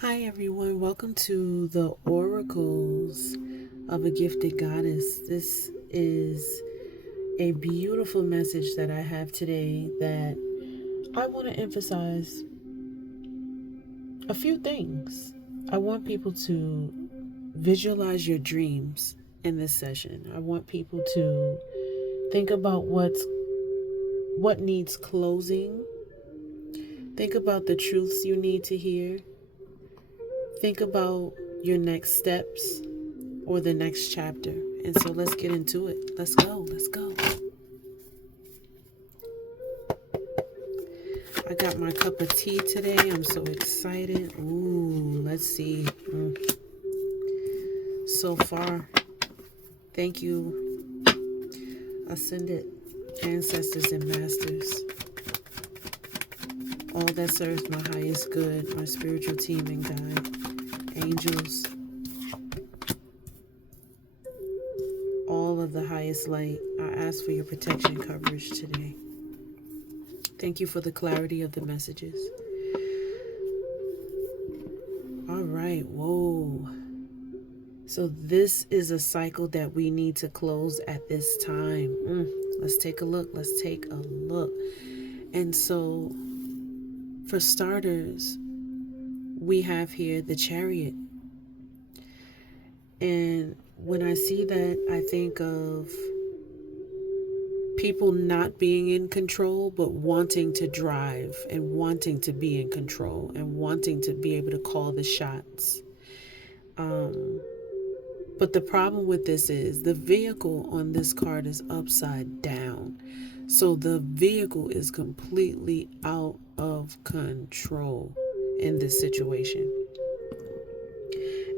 Hi everyone, welcome to the Oracles of a Gifted Goddess. This is a beautiful message that I have today that I want to emphasize a few things. I want people to visualize your dreams in this session. I want people to think about what needs closing. Think about the truths you need to hear. Think about your next steps or the next chapter. And so let's get into it. Let's go. Let's go. I got my cup of tea today. I'm so excited. Ooh, let's see. So far, thank you, ascended ancestors and masters, all that serves my highest good, my spiritual team and guide, angels, all of the highest light. I ask for your protection and coverage today. Thank you for the clarity of the messages. All right. Whoa. So this is a cycle that we need to close at this time. Let's take a look. Let's take a look. And so for starters, we have here the Chariot. And when I see that, I think of people not being in control, but wanting to drive and wanting to be in control and wanting to be able to call the shots. But the problem with this is the vehicle on this card is upside down. So the vehicle is completely out of control in this situation.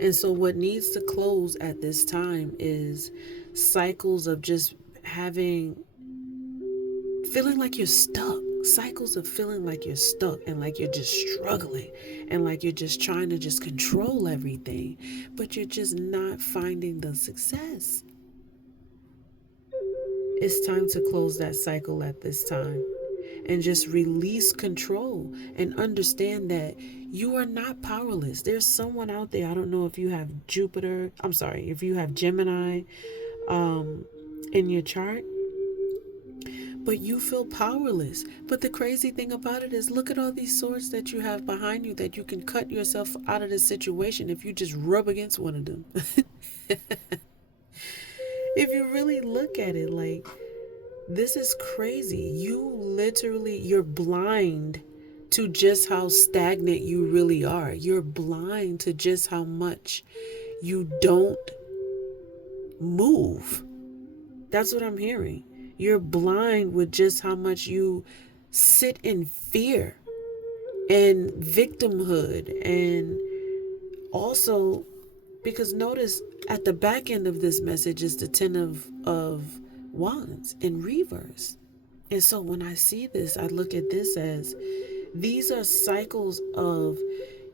And so what needs to close at this time is cycles of just feeling like you're stuck. Cycles of feeling like you're stuck and like you're just struggling and like you're just trying to just control everything, but you're just not finding the success. It's time to close that cycle at this time and just release control and understand that you are not powerless. There's someone out there. I don't know if you have if you have Gemini in your chart, but you feel powerless. But the crazy thing about it is, look at all these swords that you have behind you that you can cut yourself out of this situation if you just rub against one of them. If you really look at it, like, this is crazy. You're blind to just how stagnant you really are. You're blind to just how much you don't move. That's what I'm hearing. You're blind with just how much you sit in fear and victimhood. And also, because notice at the back end of this message is the Ten of Wands in reverse. And so when I see this, I look at this as these are cycles of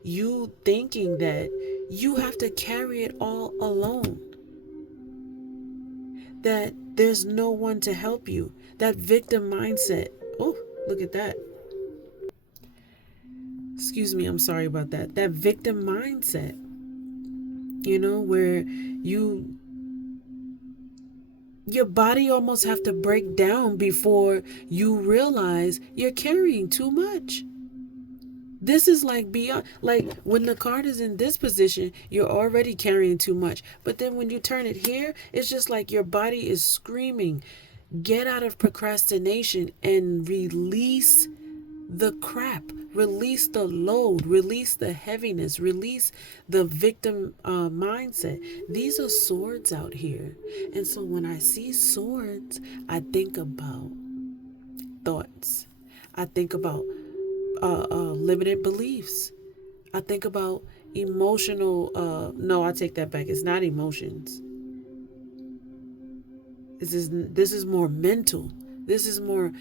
you thinking that you have to carry it all alone, that there's no one to help you. That victim mindset. Oh, look at that. Excuse me, I'm sorry about that. That victim mindset, where your body almost have to break down before you realize you're carrying too much. This is like beyond, like when the card is in this position, you're already carrying too much. But then when you turn it here, it's just like your body is screaming, get out of procrastination and release the crap, release the load, release the heaviness, release the victim mindset. These are swords out here. And so when I see swords, I think about thoughts. I think about limited beliefs. I think about no, I take that back. It's not emotions. This is more mental. This is more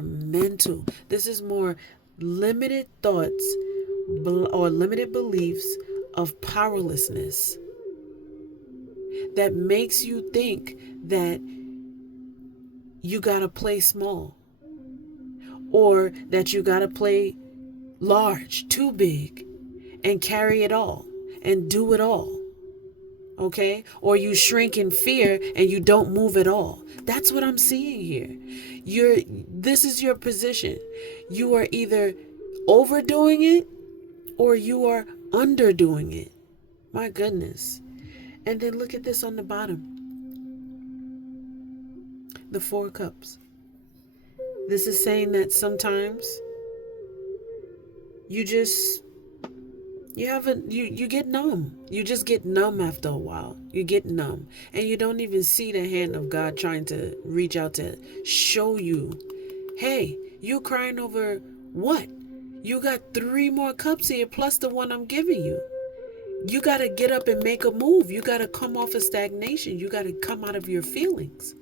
mental. This is more limited thoughts or limited beliefs of powerlessness that makes you think that you gotta play small, or that you gotta play large, too big. and carry it all and do it all. Okay? Or you shrink in fear and you don't move at all. That's what I'm seeing here. This is your position. You are either overdoing it or you are underdoing it. My goodness. And then look at this on the bottom. The 4 cups. This is saying that sometimes you get numb. You just get numb after a while. You get numb. And you don't even see the hand of God trying to reach out to show you, hey, you crying over what? You got 3 more cups here plus the one I'm giving you. You got to get up and make a move. You got to come off of stagnation. You got to come out of your feelings.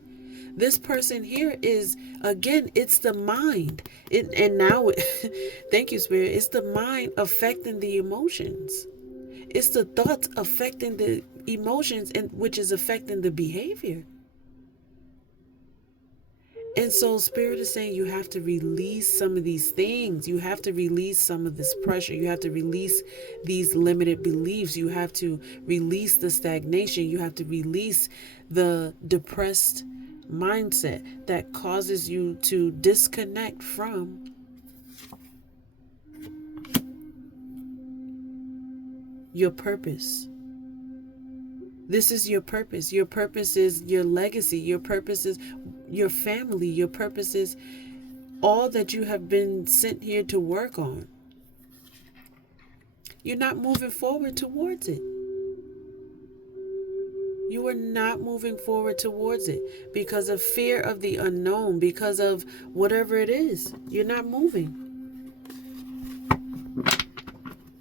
This person here is, again, it's the mind. And now, thank you, Spirit. It's the mind affecting the emotions. It's the thoughts affecting the emotions, and which is affecting the behavior. And so Spirit is saying you have to release some of these things. You have to release some of this pressure. You have to release these limited beliefs. You have to release the stagnation. You have to release the depressed mindset that causes you to disconnect from your purpose. This is your purpose. Your purpose is your legacy. Your purpose is your family. Your purpose is all that you have been sent here to work on. You're not moving forward towards it. You are not moving forward towards it because of fear of the unknown, because of whatever it is. You're not moving.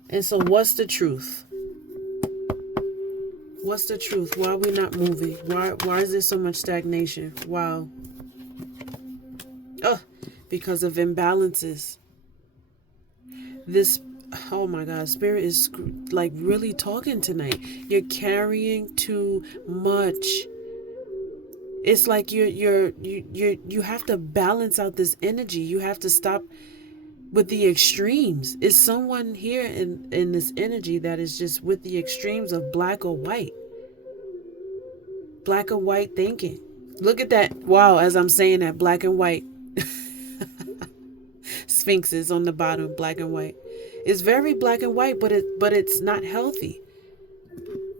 And so what's the truth? What's the truth? Why are we not moving? Why is there so much stagnation? Wow. Because of imbalances. Oh my God, Spirit is like really talking tonight. You're carrying too much. It's like you have to balance out this energy. You have to stop with the extremes. Is someone here in this energy that is just with the extremes of black or white? Black or white thinking. Look at that. Wow, as I'm saying that, black and white. Sphinxes on the bottom, black and white. It's very black and white, but it's not healthy.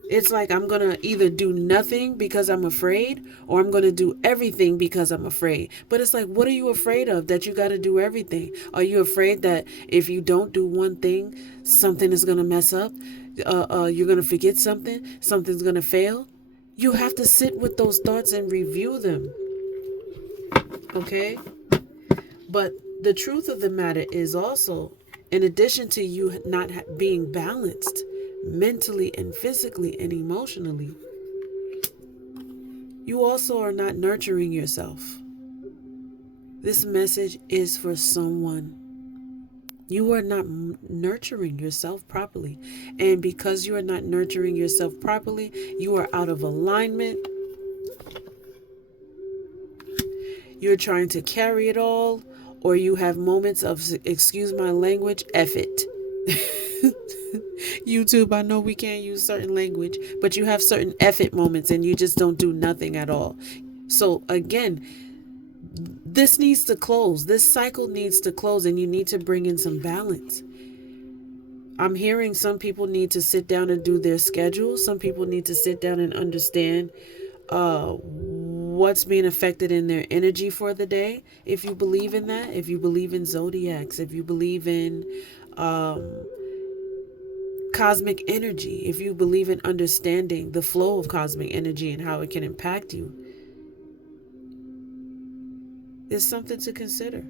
It's like I'm going to either do nothing because I'm afraid, or I'm going to do everything because I'm afraid. But it's like, what are you afraid of that you got to do everything? Are you afraid that if you don't do one thing, something is going to mess up? You're going to forget something? Something's going to fail? You have to sit with those thoughts and review them. Okay? But the truth of the matter is also, in addition to you not being balanced mentally and physically and emotionally, you also are not nurturing yourself. This message is for someone. You are not nurturing yourself properly. And because you are not nurturing yourself properly, you are out of alignment. You're trying to carry it all, or you have moments of, excuse my language, F it. YouTube, I know we can't use certain language, but you have certain F it moments and you just don't do nothing at all. So again, this needs to close. This cycle needs to close, and you need to bring in some balance. I'm hearing some people need to sit down and do their schedule. Some people need to sit down and understand what's being affected in their energy for the day. If you believe in that, if you believe in zodiacs, if you believe in cosmic energy, if you believe in understanding the flow of cosmic energy and how it can impact you, there's something to consider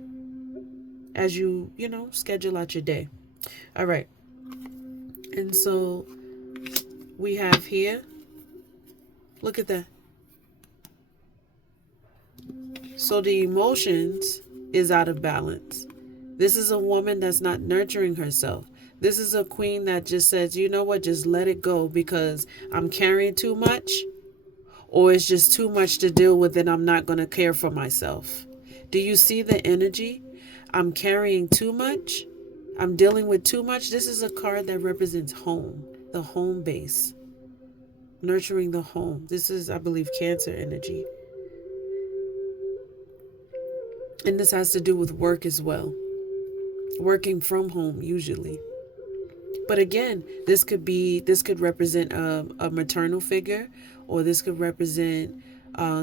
as you schedule out your day. All right. And so we have here, look at that. So the emotions is out of balance. This is a woman that's not nurturing herself. This is a queen that just says, you know what, just let it go because I'm carrying too much, or it's just too much to deal with and I'm not going to care for myself. Do you see the energy? I'm carrying too much, I'm dealing with too much. This is a card that represents home, the home base, nurturing the home. This is, I believe, Cancer energy. And this has to do with work as well. Working from home, usually. But again, this could represent a maternal figure, or this could represent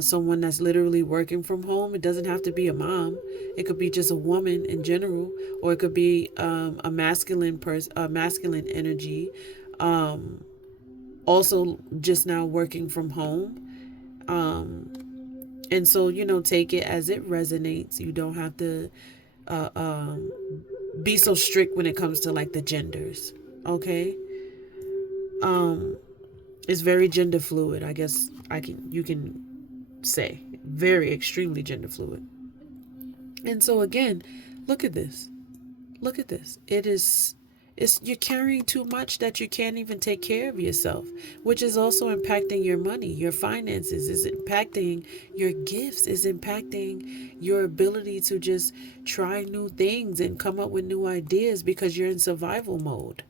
someone that's literally working from home. It doesn't have to be a mom. It could be just a woman in general, or it could be a masculine energy. Also, just now working from home. And so, take it as it resonates. You don't have to uh, um, be so strict when it comes to like the genders. Okay. Um, it's very gender fluid. I guess you can say very extremely gender fluid. And so again, look at this. Look at this. It's you're carrying too much that you can't even take care of yourself, which is also impacting your money, your finances, is impacting your gifts, is impacting your ability to just try new things and come up with new ideas because you're in survival mode.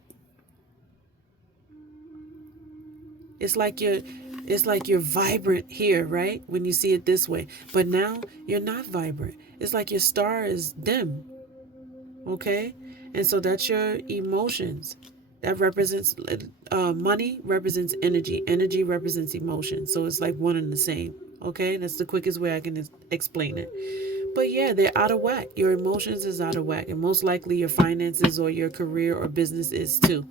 It's like you're vibrant here, right? When you see it this way. But now you're not vibrant. It's like your star is dim. Okay? And so that's your emotions. That represents money represents energy. Energy represents emotion. So it's like one and the same. Okay? That's the quickest way I can explain it. But yeah, they're out of whack. Your emotions is out of whack. And most likely your finances or your career or business is too.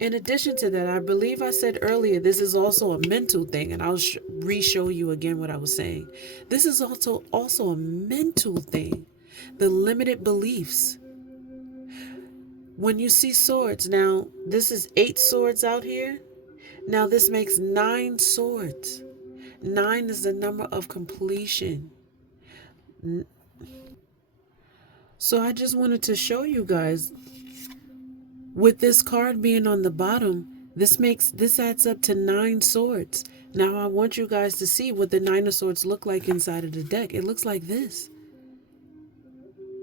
In addition to that, I believe I said earlier, this is also a mental thing, and I'll re-show you again what I was saying. This is also a mental thing. The limited beliefs. When you see swords, now this is 8 swords out here. Now this makes 9 swords. 9 is the number of completion. So I just wanted to show you guys, with this card being on the bottom, this adds up to 9 swords. Now I want you guys to see what the 9 of swords look like inside of the deck. It looks like this.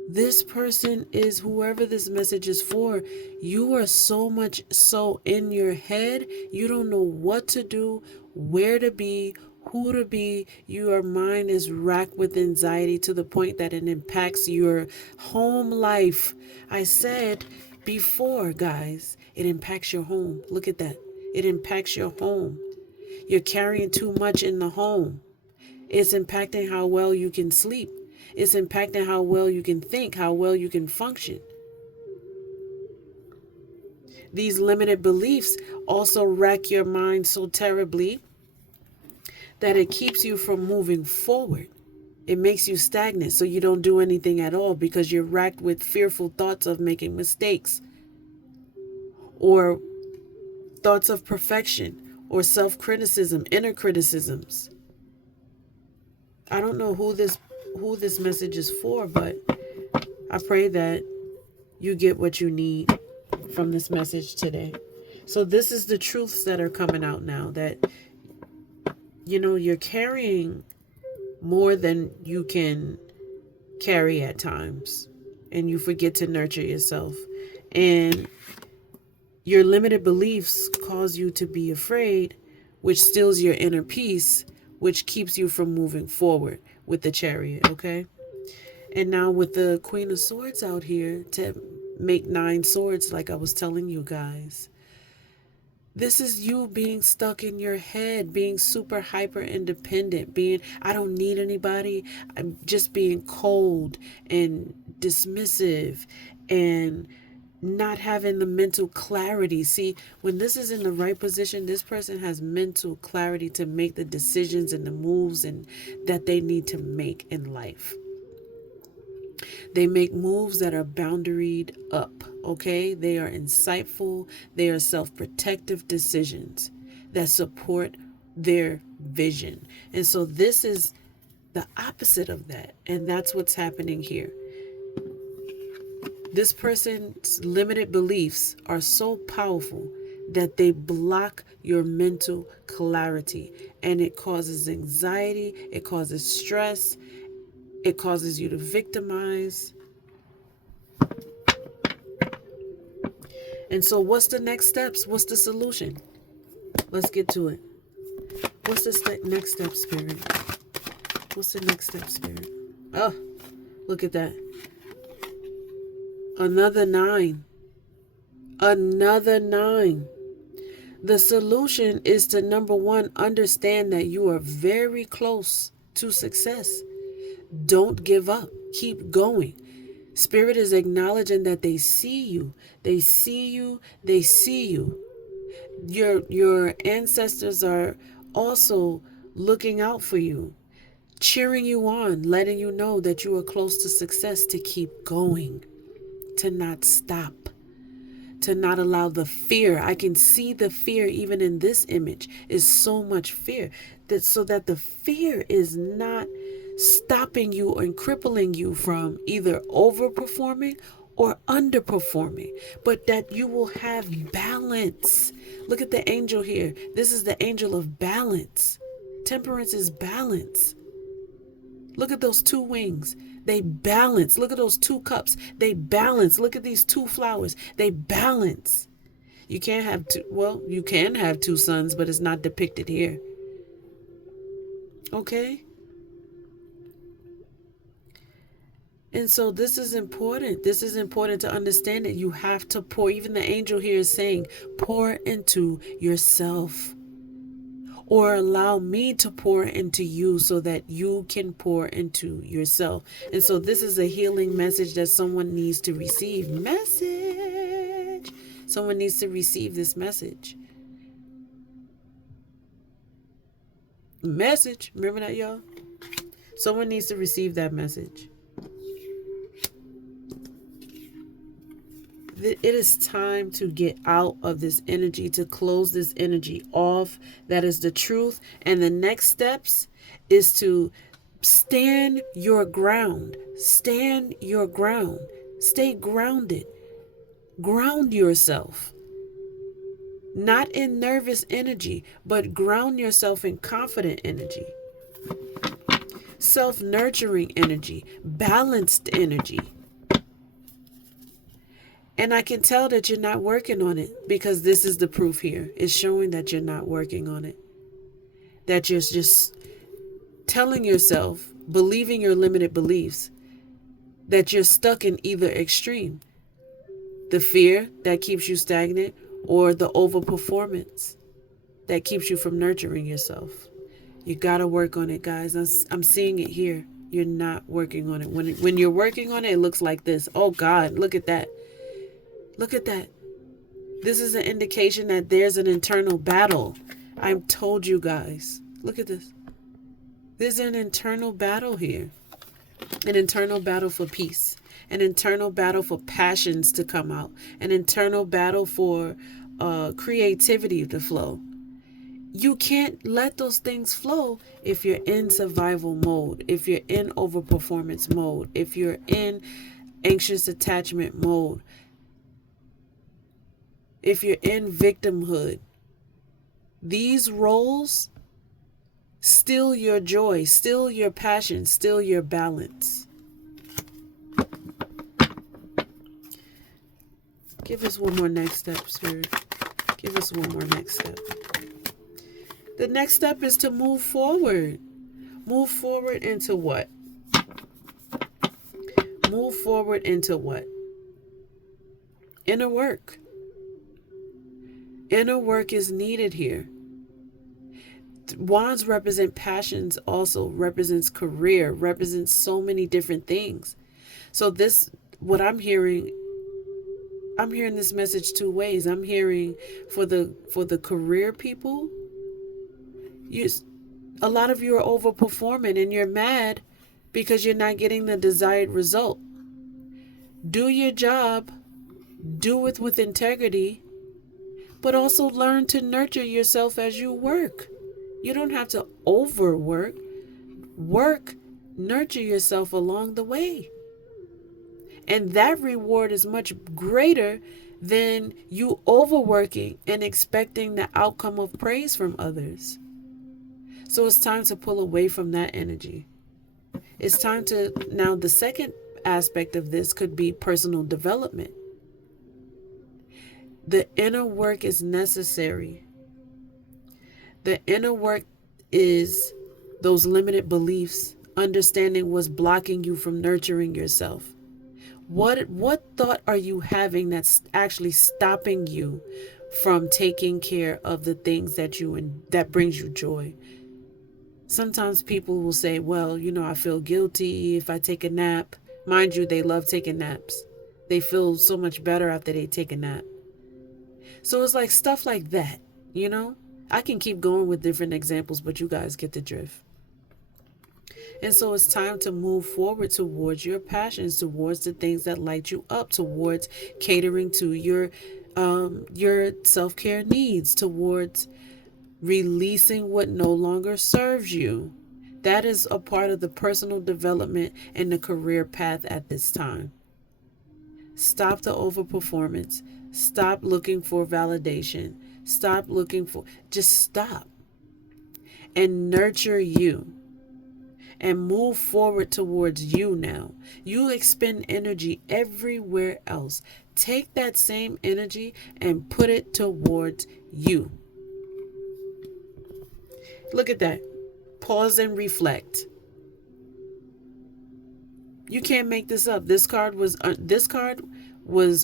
This person is whoever this message is for. You are so much so in your head, you don't know what to do, where to be, who to be. Your mind is racked with anxiety to the point that it impacts your home life. I said before, guys, it impacts your home. Look at that. It impacts your home. You're carrying too much in the home. It's impacting how well you can sleep. It's impacting how well you can think, how well you can function. These limited beliefs also rack your mind so terribly that it keeps you from moving forward. It makes you stagnant, so you don't do anything at all because you're racked with fearful thoughts of making mistakes, or thoughts of perfection, or self-criticism, inner criticisms. I don't know who this message is for, but I pray that you get what you need from this message today. So this is the truths that are coming out now, that you're carrying more than you can carry at times, and you forget to nurture yourself, and your limited beliefs cause you to be afraid, which steals your inner peace, which keeps you from moving forward with the Chariot. Okay? And now with the Queen of Swords out here to make 9 swords, like I was telling you guys, this is you being stuck in your head, being super hyper independent, being, I don't need anybody. I'm just being cold and dismissive and not having the mental clarity. See, when this is in the right position, this person has mental clarity to make the decisions and the moves and that they need to make in life. They make moves that are boundaried up, okay? They are insightful. They are self-protective decisions that support their vision. And so this is the opposite of that. And that's what's happening here. This person's limited beliefs are so powerful that they block your mental clarity. And it causes anxiety. It causes stress. It causes you to victimize. And so what's the next steps? What's the solution? Let's get to it. What's the next step, Spirit? What's the next step, Spirit? Oh, look at that. Another 9. Another 9. The solution is to, number 1, understand that you are very close to success. Don't give up. Keep going. Spirit is acknowledging that they see you. They see you. They see you. Your ancestors are also looking out for you, cheering you on, letting you know that you are close to success, to keep going, to not stop, to not allow the fear. I can see the fear even in this image is so much fear, that so that the fear is not stopping you and crippling you from either overperforming or underperforming, but that you will have balance. Look at the angel here. This is the angel of balance. Temperance is balance. Look at those 2 wings. They balance. Look at those 2 cups. They balance. Look at these 2 flowers. They balance. You can't have two. Well, you can have 2 suns, but it's not depicted here. Okay? And so this is important. This is important to understand that you have to pour. Even the angel here is saying, pour into yourself. Or allow me to pour into you so that you can pour into yourself. And so this is a healing message that someone needs to receive. Message. Someone needs to receive this message. Message. Remember that, y'all? Someone needs to receive that message. It is time to get out of this energy, to close this energy off. That is the truth. And the next steps is to stand your ground. Stand your ground. Stay grounded. Ground yourself. Not in nervous energy, but ground yourself in confident energy. Self-nurturing energy. Balanced energy. And I can tell that you're not working on it, because this is the proof here. It's showing that you're not working on it. That you're just telling yourself, believing your limited beliefs, that you're stuck in either extreme. The fear that keeps you stagnant, or the overperformance that keeps you from nurturing yourself. You got to work on it, guys. I'm seeing it here. You're not working on it. When you're working on it, it looks like this. Oh God, look at that. Look at that. This is an indication that there's an internal battle. I've told you guys. Look at this. There's an internal battle here. An internal battle for peace. An internal battle for passions to come out. An internal battle for creativity to flow. You can't let those things flow if you're in survival mode, if you're in overperformance mode, if you're in anxious attachment mode, if you're in victimhood. These roles steal your joy, steal your passion, steal your balance. Give us one more next step, Spirit. Give us one more next step. The next step is to move forward. Move forward into what? Move forward into what? Inner work. Inner work is needed here. Wands represent passions, also represents career, represents so many different things. So this, what I'm hearing this message 2 ways. I'm hearing for the career people, a lot of you are overperforming and you're mad because you're not getting the desired result. Do your job, do it with integrity, but also learn to nurture yourself as you work. You don't have to overwork. Work, nurture yourself along the way. And that reward is much greater than you overworking and expecting the outcome of praise from others. So it's time to pull away from that energy. It's time to, now the second aspect of this could be personal development. The inner work is necessary. The inner work is those limited beliefs, understanding what's blocking you from nurturing yourself. What thought are you having that's actually stopping you from taking care of the things that brings you joy? Sometimes people will say, well, I feel guilty if I take a nap. Mind you, they love taking naps. They feel so much better after they take a nap. So it's like stuff like that, I can keep going with different examples, but you guys get the drift. And so it's time to move forward towards your passions, towards the things that light you up, towards catering to your self-care needs, towards releasing what no longer serves you. That is a part of the personal development and the career path at this time. Stop the overperformance. Stop looking for validation. Just stop and nurture you and move forward towards you now. You expend energy everywhere else. Take that same energy and put it towards you. Look at that. Pause and reflect. You can't make this up. This card was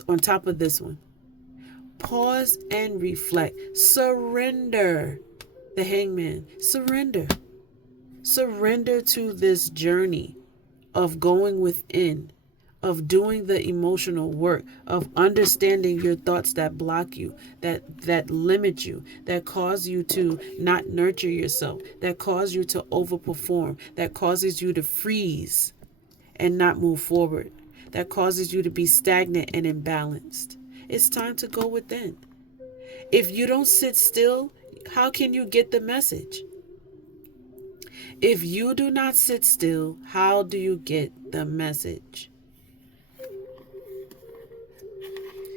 on top of this one. Pause and reflect. Surrender. The Hangman. Surrender. Surrender to this journey of going within, of doing the emotional work, of understanding your thoughts that block you, that limit you, that cause you to not nurture yourself, that cause you to overperform, that causes you to freeze and not move forward, that causes you to be stagnant and imbalanced. It's time to go within. If you don't sit still, how can you get the message? If you do not sit still, how do you get the message?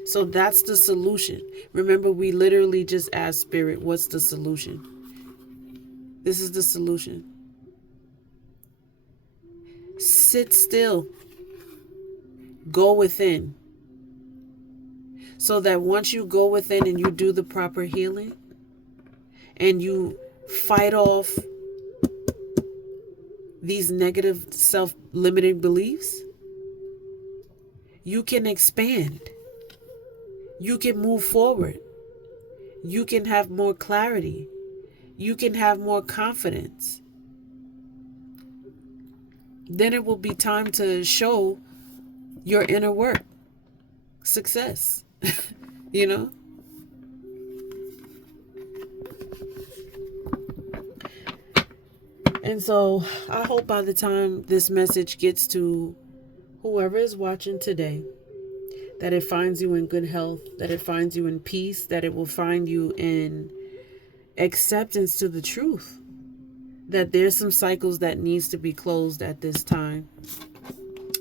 So that's the solution. Remember, we literally just asked Spirit, what's the solution? This is the solution. Sit still. Go within. So that once you go within and you do the proper healing and you fight off these negative self-limiting beliefs, you can expand. You can move forward. You can have more clarity. You can have more confidence. Then it will be time to show your inner work. Success. And so I hope by the time this message gets to whoever is watching today, that it finds you in good health, that it finds you in peace, that it will find you in acceptance to the truth, that there's some cycles that needs to be closed at this time,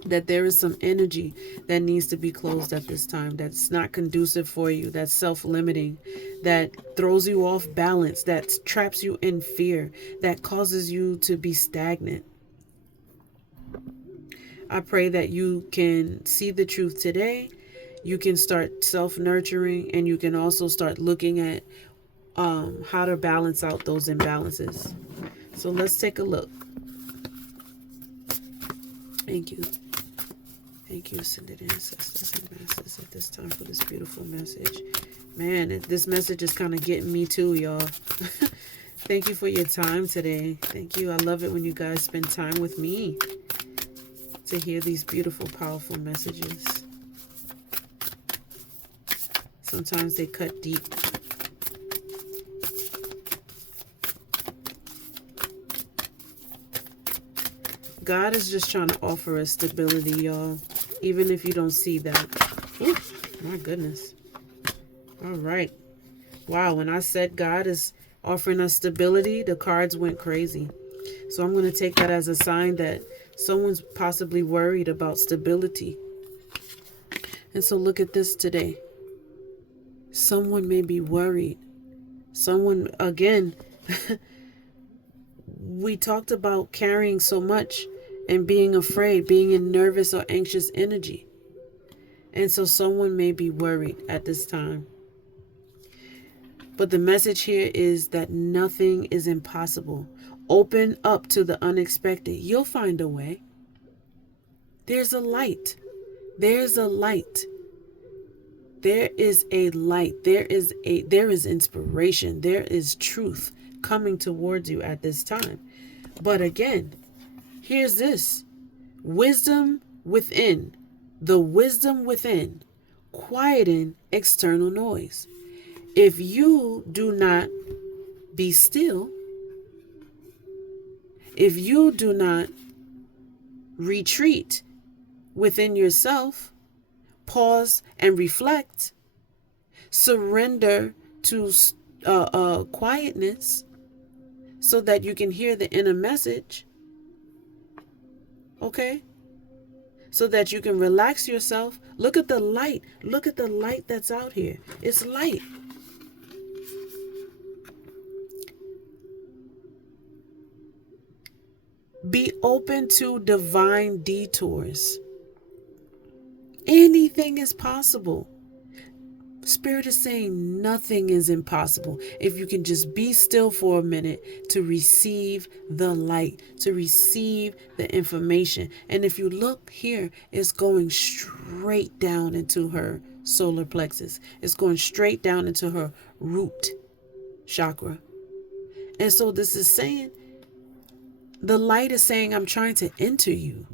that there is some energy that needs to be closed at this time, that's not conducive for you, that's self-limiting, that throws you off balance, that traps you in fear, that causes you to be stagnant. I pray that you can see the truth today. You can start self-nurturing, and you can also start looking at how to balance out those imbalances. So let's take a look. Thank you. Thank you, ascended ancestors and masters, at this time for this beautiful message. Man, this message is kind of getting me too, y'all. Thank you for your time today. Thank you. I love it when you guys spend time with me to hear these beautiful, powerful messages. Sometimes they cut deep. God is just trying to offer us stability, y'all. Even if you don't see that. Ooh, my goodness. All right. Wow, when I said God is offering us stability, the cards went crazy. So I'm going to take that as a sign that someone's possibly worried about stability. And so look at this today. Someone may be worried. Someone, again, we talked about carrying so much and being afraid, being in nervous or anxious energy. And so someone may be worried at this time. But the message here is that nothing is impossible. Open up to the unexpected. You'll find a way. There's a light. There's a light. There is a light. There is inspiration. There is truth coming towards you at this time. But again, here's this. Wisdom within. The wisdom within. Quieting external noise. If you do not be still, if you do not retreat within yourself, pause and reflect, surrender to quietness so that you can hear the inner message, okay? So that you can relax yourself. Look at the light. Look at the light that's out here. It's light. Be open to divine detours. Anything is possible. Spirit is saying nothing is impossible if you can just be still for a minute to receive the light, to receive the information. And if you look here, it's going straight down into her solar plexus. It's going straight down into her root chakra. And so this is saying, the light is saying, I'm trying to enter you.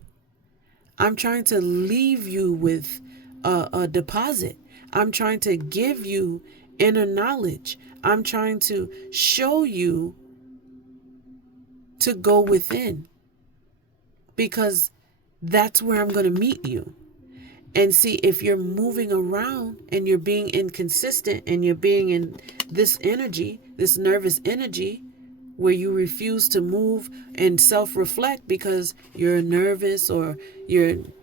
I'm trying to leave you with a deposit. I'm trying to give you inner knowledge. I'm trying to show you to go within, because that's where I'm going to meet you. And see, if you're moving around and you're being inconsistent and you're being in this energy, this nervous energy, where you refuse to move and self-reflect because you're nervous or you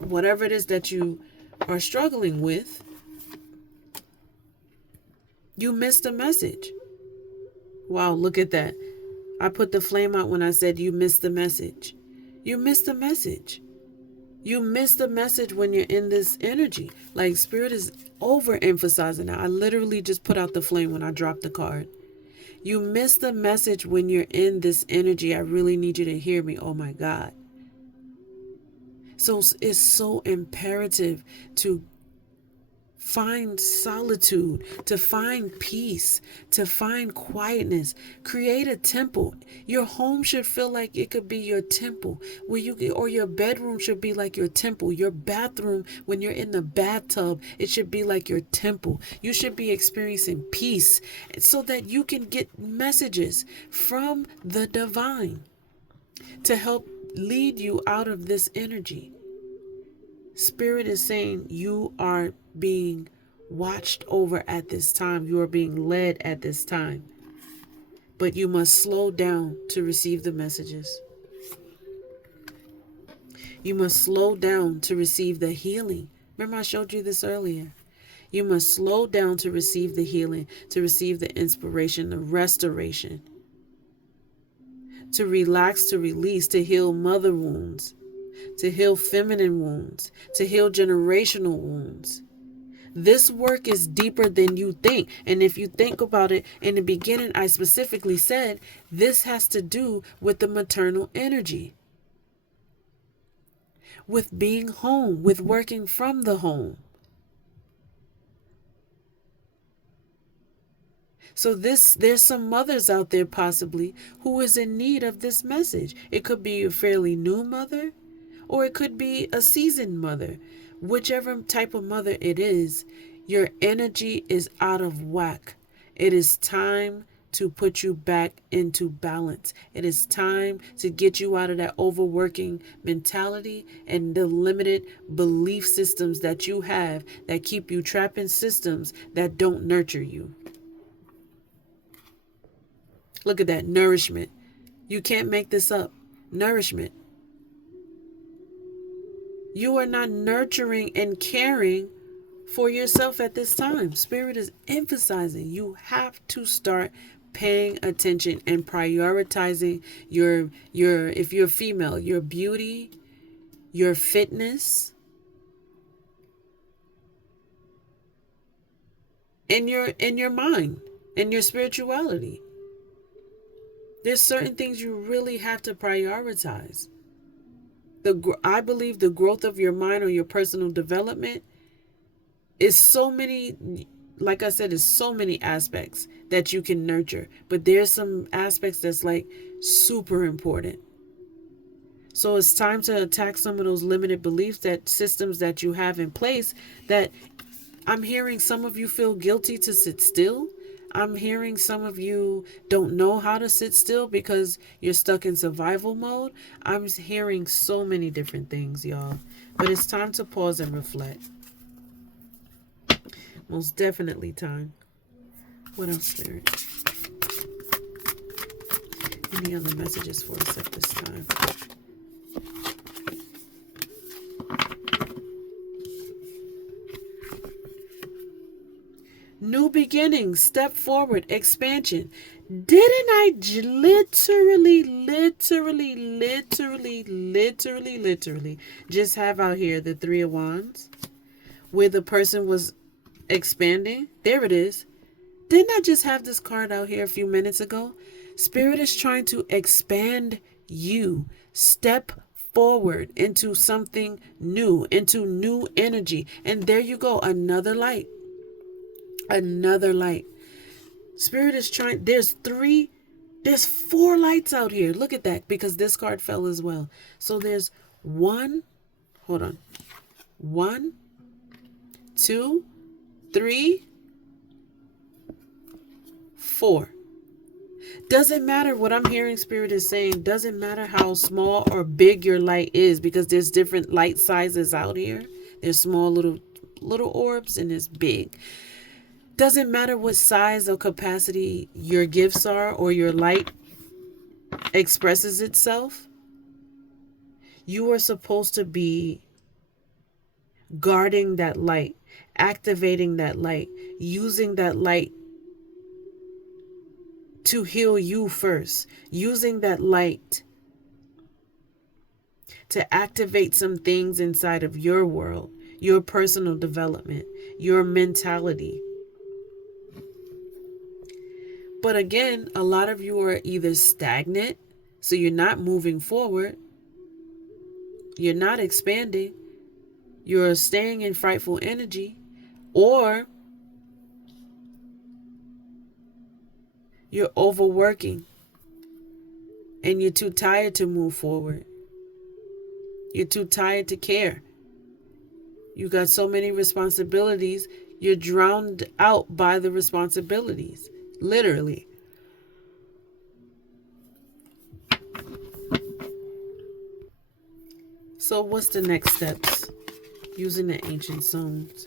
whatever it is that you are struggling with, you missed a message. Wow, look at that. I put the flame out when I said you missed the message. You missed the message. You missed the message when you're in this energy. Like, Spirit is overemphasizing that. I literally just put out the flame when I dropped the card. You miss the message when you're in this energy. I really need you to hear me. Oh my God. So it's so imperative to find solitude, to find peace, to find quietness. Create a temple. Your home should feel like it could be your temple, or your bedroom should be like your temple. Your bathroom, when you're in the bathtub, it should be like your temple. You should be experiencing peace so that you can get messages from the divine to help lead you out of this energy. Spirit is saying you are being watched over at this time. You are being led at this time. But you must slow down to receive the messages. You must slow down to receive the healing. Remember, I showed you this earlier. You must slow down to receive the healing, to receive the inspiration, the restoration, to relax, to release, to heal mother wounds, to heal feminine wounds, to heal generational wounds. This work is deeper than you think. And if you think about it, in the beginning, I specifically said this has to do with the maternal energy, with being home, with working from the home. So there's some mothers out there possibly who is in need of this message. It could be a fairly new mother, or it could be a seasoned mother. Whichever type of mother it is, your energy is out of whack. It is time to put you back into balance. It is time to get you out of that overworking mentality and the limited belief systems that you have that keep you trapped in systems that don't nurture you. Look at that, nourishment. You can't make this up. Nourishment. You are not nurturing and caring for yourself at this time. Spirit is emphasizing you have to start paying attention and prioritizing your if you're female, your beauty, your fitness, and your mind in your spirituality. There's certain things you really have to prioritize. I believe the growth of your mind or your personal development is so many, like I said, is so many aspects that you can nurture. But there's some aspects that's like super important. So it's time to attack some of those limited beliefs, that systems that you have in place, that I'm hearing some of you feel guilty to sit still. I'm hearing some of you don't know how to sit still because you're stuck in survival mode. I'm hearing so many different things, y'all. But it's time to pause and reflect. Most definitely time. What else, Spirit? Any other messages for us at this time? New beginnings, step forward, expansion. Didn't I literally just have out here the Three of Wands where the person was expanding? There it is. Didn't I just have this card out here a few minutes ago? Spirit is trying to expand you. Step forward into something new, into new energy. And there you go, another light. Another light. Spirit is trying. There's 4 lights out here. Look at that, because this card fell as well. So there's 1, hold on. 1, 2, 3, 4. Doesn't matter what I'm hearing Spirit is saying. Doesn't matter how small or big your light is, because there's different light sizes out here. There's small little orbs and there's big. Doesn't matter what size or capacity your gifts are or your light expresses itself. You are supposed to be guarding that light, activating that light, using that light to heal you first, using that light to activate some things inside of your world, your personal development, your mentality. But again, a lot of you are either stagnant, so you're not moving forward, you're not expanding, you're staying in frightful energy, or you're overworking and you're too tired to move forward. You're too tired to care. You got so many responsibilities, you're drowned out by the responsibilities. Literally. So what's the next steps? Using the ancient zones.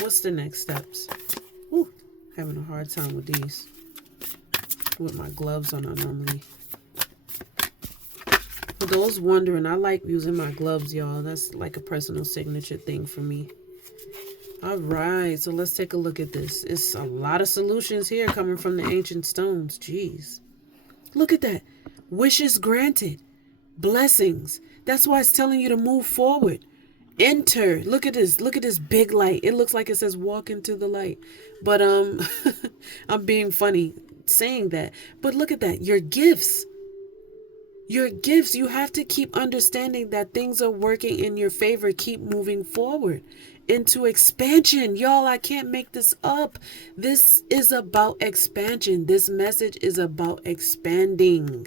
What's the next steps? Whew, having a hard time with these. With my gloves on, I normally. For those wondering, I like using my gloves, y'all. That's like a personal signature thing for me. All right, so let's take a look at this. It's a lot of solutions here coming from the ancient stones. Jeez. Look at that. Wishes granted. Blessings. That's why it's telling you to move forward. Enter. Look at this. Look at this big light. It looks like it says walk into the light. But I'm being funny saying that. But look at that. Your gifts. Your gifts. You have to keep understanding that things are working in your favor. Keep moving forward into expansion. Y'all, I can't make this up. This is about expansion. This message is about expanding.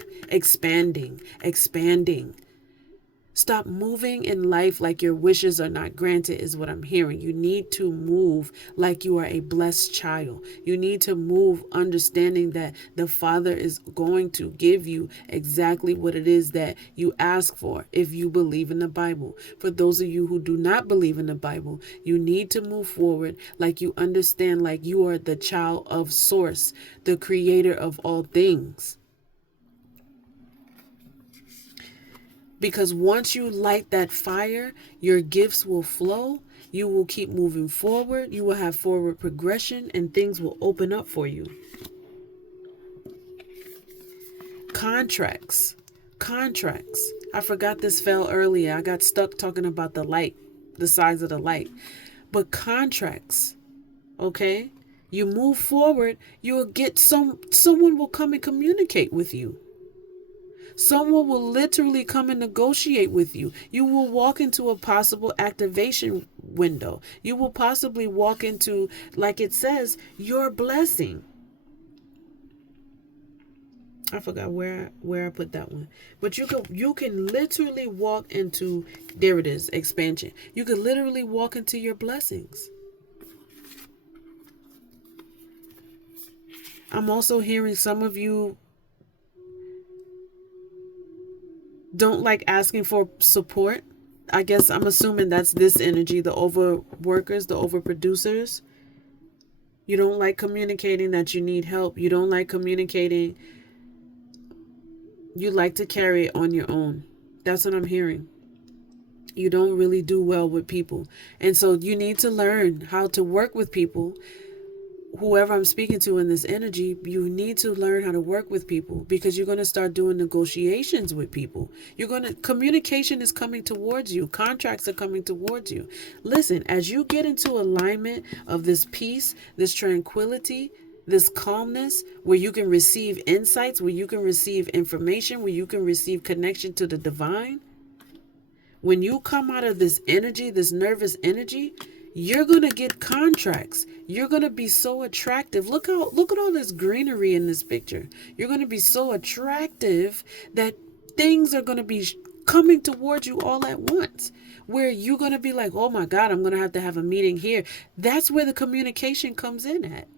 Stop moving in life like your wishes are not granted is what I'm hearing. You need to move like you are a blessed child. You need to move understanding that the Father is going to give you exactly what it is that you ask for if you believe in the Bible. For those of you who do not believe in the Bible, you need to move forward like you understand, like you are the child of Source, the creator of all things. Because once you light that fire, your gifts will flow. You will keep moving forward. You will have forward progression and things will open up for you. Contracts. I forgot this fell earlier. I got stuck talking about the light, the size of the light. But contracts, okay? You move forward, you'll get someone will come and communicate with you. Someone will literally come and negotiate with you. You will walk into a possible activation window. You will possibly walk into, like it says, your blessing. I forgot where I put that one. But you can literally walk into, there it is, expansion. You can literally walk into your blessings. I'm also hearing some of you don't like asking for support. I guess I'm assuming that's this energy, the overworkers, the overproducers. You don't like communicating that you need help. You don't like communicating. You like to carry it on your own. That's what I'm hearing. You don't really do well with people. And so you need to learn how to work with people. Whoever I'm speaking to in this energy, you need to learn how to work with people, because you're going to start doing negotiations with people. Communication is coming towards you. Contracts are coming towards you. Listen, as you get into alignment of this peace, this tranquility, this calmness, where you can receive insights, where you can receive information, where you can receive connection to the divine. When you come out of this energy, this nervous energy, you're going to get contracts. You're going to be so attractive. Look at all this greenery in this picture. You're going to be so attractive that things are going to be coming towards you all at once, where you're going to be like, oh my God, I'm going to have a meeting here. That's where the communication comes in at.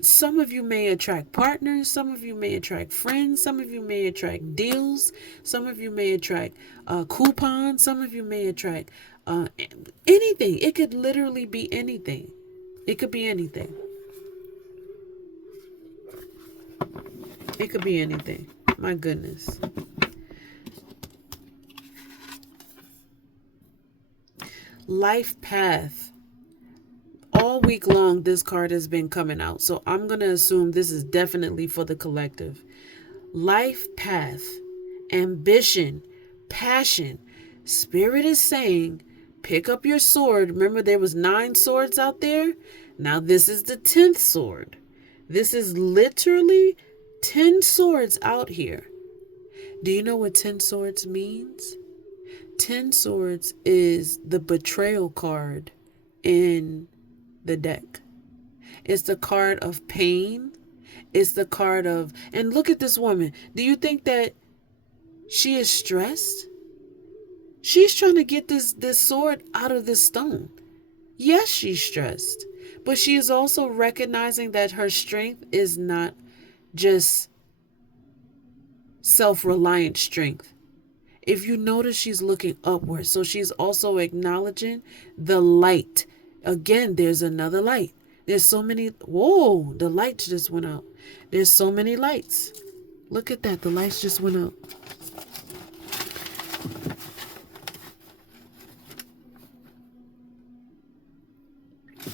Some of you may attract partners, some of you may attract friends, some of you may attract deals, some of you may attract coupons, some of you may attract anything. It could literally be anything. It could be anything. It could be anything. My goodness. Life path. All week long, this card has been coming out. So I'm going to assume this is definitely for the collective. Life path, ambition, passion. Spirit is saying, pick up your sword. Remember, there was 9 swords out there. Now this is the 10th sword. This is literally 10 swords out here. Do you know what 10 swords means? 10 swords is the betrayal card in the deck. It's the card of pain. It's the card of, and look at this woman. Do you think that she is stressed? She's trying to get this sword out of this stone. Yes, she's stressed, but she is also recognizing that her strength is not just self-reliant strength. If you notice, she's looking upward, so she's also acknowledging the light. Again, there's another light. There's so many. Whoa, the lights just went out. There's so many lights. Look at that. The lights just went out.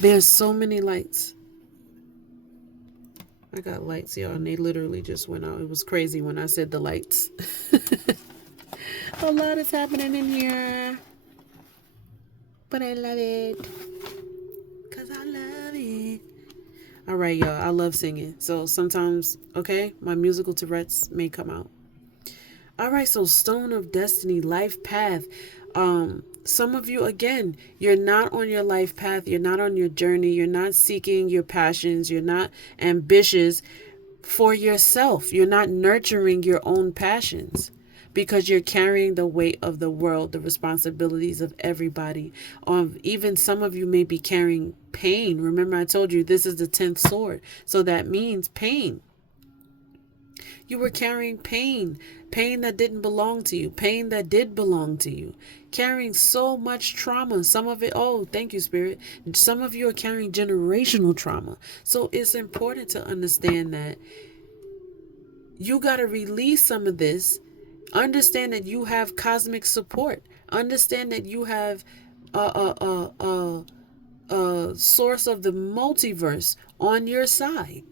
There's so many lights. I got lights, y'all, and they literally just went out. It was crazy when I said the lights. A lot is happening in here. But I love it. Because I love it. All right, y'all. I love singing. So sometimes, okay, my musical Tourette's may come out. All right, so Stone of Destiny, life path. Some of you, again, you're not on your life path. You're not on your journey. You're not seeking your passions. You're not ambitious for yourself. You're not nurturing your own passions because you're carrying the weight of the world, the responsibilities of everybody. Even some of you may be carrying pain. Remember, I told you this is the 10th sword. So that means pain. You were carrying pain that didn't belong to you, pain that did belong to you, carrying so much trauma. Some of it, oh, thank you, Spirit. Some of you are carrying generational trauma. So it's important to understand that you got to release some of this. Understand that you have cosmic support. Understand that you have a source of the multiverse on your side.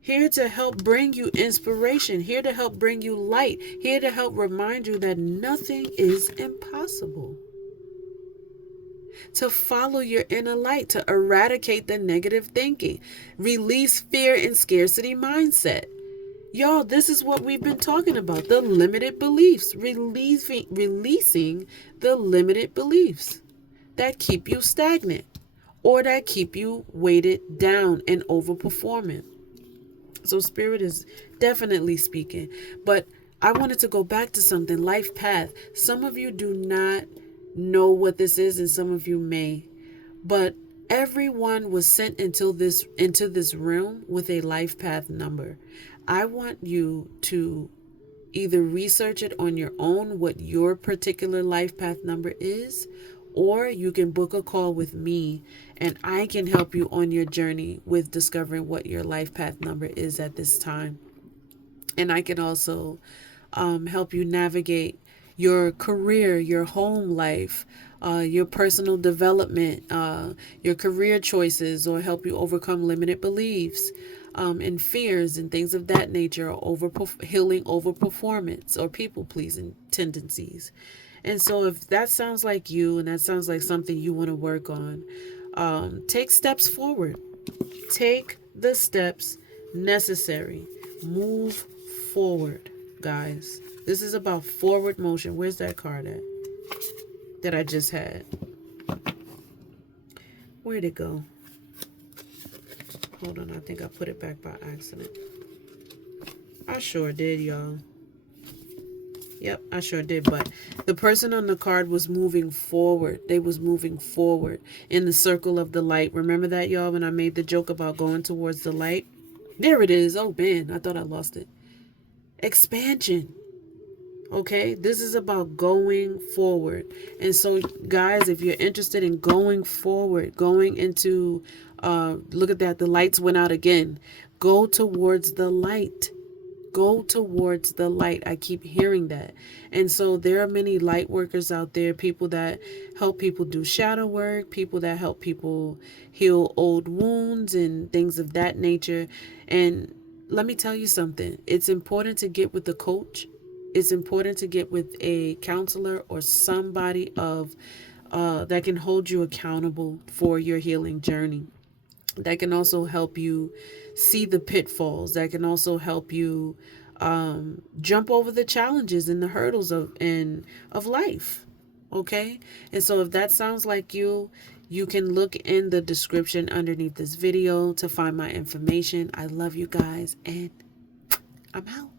Here to help bring you inspiration. Here to help bring you light. Here to help remind you that nothing is impossible. to follow your inner light, to eradicate the negative thinking, release fear and scarcity mindset. Y'all, this is what we've been talking about, the limited beliefs, releasing the limited beliefs that keep you stagnant or that keep you weighted down and overperforming. So spirit is definitely speaking. But I wanted to go back to something, life path. Some of you do not know what this is, and some of you may. But everyone was sent into this realm with a life path number. I want you to either research it on your own, what your particular life path number is, or you can book a call with me and I can help you on your journey with discovering what your life path number is at this time. And I can also help you navigate your career, your home life, your personal development, your career choices, or help you overcome limited beliefs and fears and things of that nature, or healing over performance or people pleasing tendencies. And so if that sounds like you and that sounds like something you want to work on, take steps forward. Take the steps necessary. Move forward, guys. This is about forward motion. Where's that card at that I just had? Where'd it go? Hold on, I think I put it back by accident. I sure did, y'all. Yep, I sure did. But the person on the card was moving forward. They was moving forward in the circle of the light. Remember that, y'all, when I made the joke about going towards the light? There it is. Oh, man, I thought I lost it. Expansion. Okay, this is about going forward. And so, guys, if you're interested in going forward, going into, look at that, the lights went out again. Go towards the light. Go towards the light. I keep hearing that. And so there are many light workers out there, people that help people do shadow work, people that help people heal old wounds and things of that nature. And let me tell you something. It's important to get with a coach. It's important to get with a counselor or somebody that can hold you accountable for your healing journey. That can also help you see the pitfalls. That can also help you jump over the challenges and the hurdles of life. Okay? And so if that sounds like you, you can look in the description underneath this video to find my information. I love you guys, and I'm out.